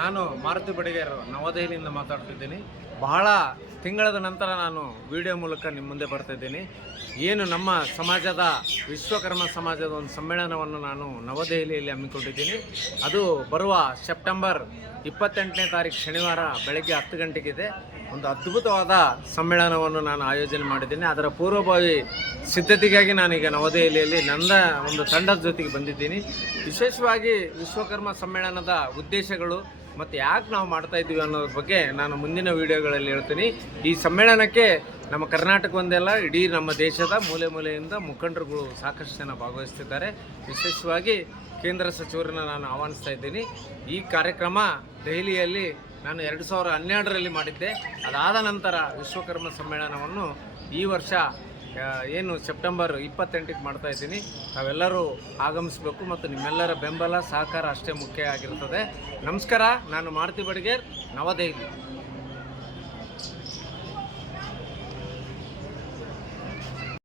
ನಾನು ಮಾರುತಿ ಬಡಿಗೇರ್ ನವದೆಹಲಿಯಿಂದ ಮಾತಾಡ್ತಿದ್ದೀನಿ. ಬಹಳ ತಿಂಗಳದ ನಂತರ ನಾನು ವಿಡಿಯೋ ಮೂಲಕ ನಿಮ್ಮ ಮುಂದೆ ಬರ್ತಾಯಿದ್ದೀನಿ. ಏನು ನಮ್ಮ ಸಮಾಜದ ವಿಶ್ವಕರ್ಮ ಸಮಾಜದ ಒಂದು ಸಮ್ಮೇಳನವನ್ನು ನಾನು ನವದೆಹಲಿಯಲ್ಲಿ ಹಮ್ಮಿಕೊಂಡಿದ್ದೀನಿ. ಅದು ಬರುವ ಸೆಪ್ಟೆಂಬರ್ 28ನೇ ತಾರೀಕು ಶನಿವಾರ ಬೆಳಗ್ಗೆ 10 ಗಂಟೆಗಿದೆ. ಒಂದು ಅದ್ಭುತವಾದ ಸಮ್ಮೇಳನವನ್ನು ನಾನು ಆಯೋಜನೆ ಮಾಡಿದ್ದೀನಿ. ಅದರ ಪೂರ್ವಭಾವಿ ಸಿದ್ಧತೆಗಾಗಿ ನಾನೀಗ ನವದೆಹಲಿಯಲ್ಲಿ ನನ್ನ ಒಂದು ತಂಡದ ಜೊತೆಗೆ ಬಂದಿದ್ದೀನಿ. ವಿಶೇಷವಾಗಿ ವಿಶ್ವಕರ್ಮ ಸಮ್ಮೇಳನದ ಉದ್ದೇಶಗಳು ಮತ್ತು ಯಾಕೆ ನಾವು ಮಾಡ್ತಾ ಇದ್ದೀವಿ ಅನ್ನೋದ್ರ ಬಗ್ಗೆ ನಾನು ಮುಂದಿನ ವಿಡಿಯೋಗಳಲ್ಲಿ ಹೇಳ್ತೀನಿ. ಈ ಸಮ್ಮೇಳನಕ್ಕೆ ನಮ್ಮ ಕರ್ನಾಟಕ ಒಂದೆಲ್ಲ ಇಡೀ ನಮ್ಮ ದೇಶದ ಮೂಲೆ ಮೂಲೆಯಿಂದ ಮುಖಂಡರುಗಳು ಸಾಕಷ್ಟು ಜನ ಭಾಗವಹಿಸ್ತಿದ್ದಾರೆ. ವಿಶೇಷವಾಗಿ ಕೇಂದ್ರ ಸಚಿವರನ್ನು ನಾನು ಆಹ್ವಾನಿಸ್ತಾ ಇದ್ದೀನಿ. ಈ ಕಾರ್ಯಕ್ರಮ ದೆಹಲಿಯಲ್ಲಿ ನಾನು 2012ರಲ್ಲಿ ಮಾಡಿದ್ದೆ. ಅದಾದ ನಂತರ ವಿಶ್ವಕರ್ಮ ಸಮ್ಮೇಳನವನ್ನು ಈ ವರ್ಷ ಏನು ಸೆಪ್ಟೆಂಬರ್ 28ಕ್ಕೆ ಮಾಡ್ತಾ ಇದ್ದೀನಿ. ತಾವೆಲ್ಲರೂ ಆಗಮಿಸಬೇಕು ಮತ್ತು ನಿಮ್ಮೆಲ್ಲರ ಬೆಂಬಲ ಸಹಕಾರ ಅಷ್ಟೇ ಮುಖ್ಯ ಆಗಿರುತ್ತದೆ. ನಮಸ್ಕಾರ. ನಾನು ಮಾರುತಿ ಬಡಿಗೇರ್, ನವದೆಹಲಿ.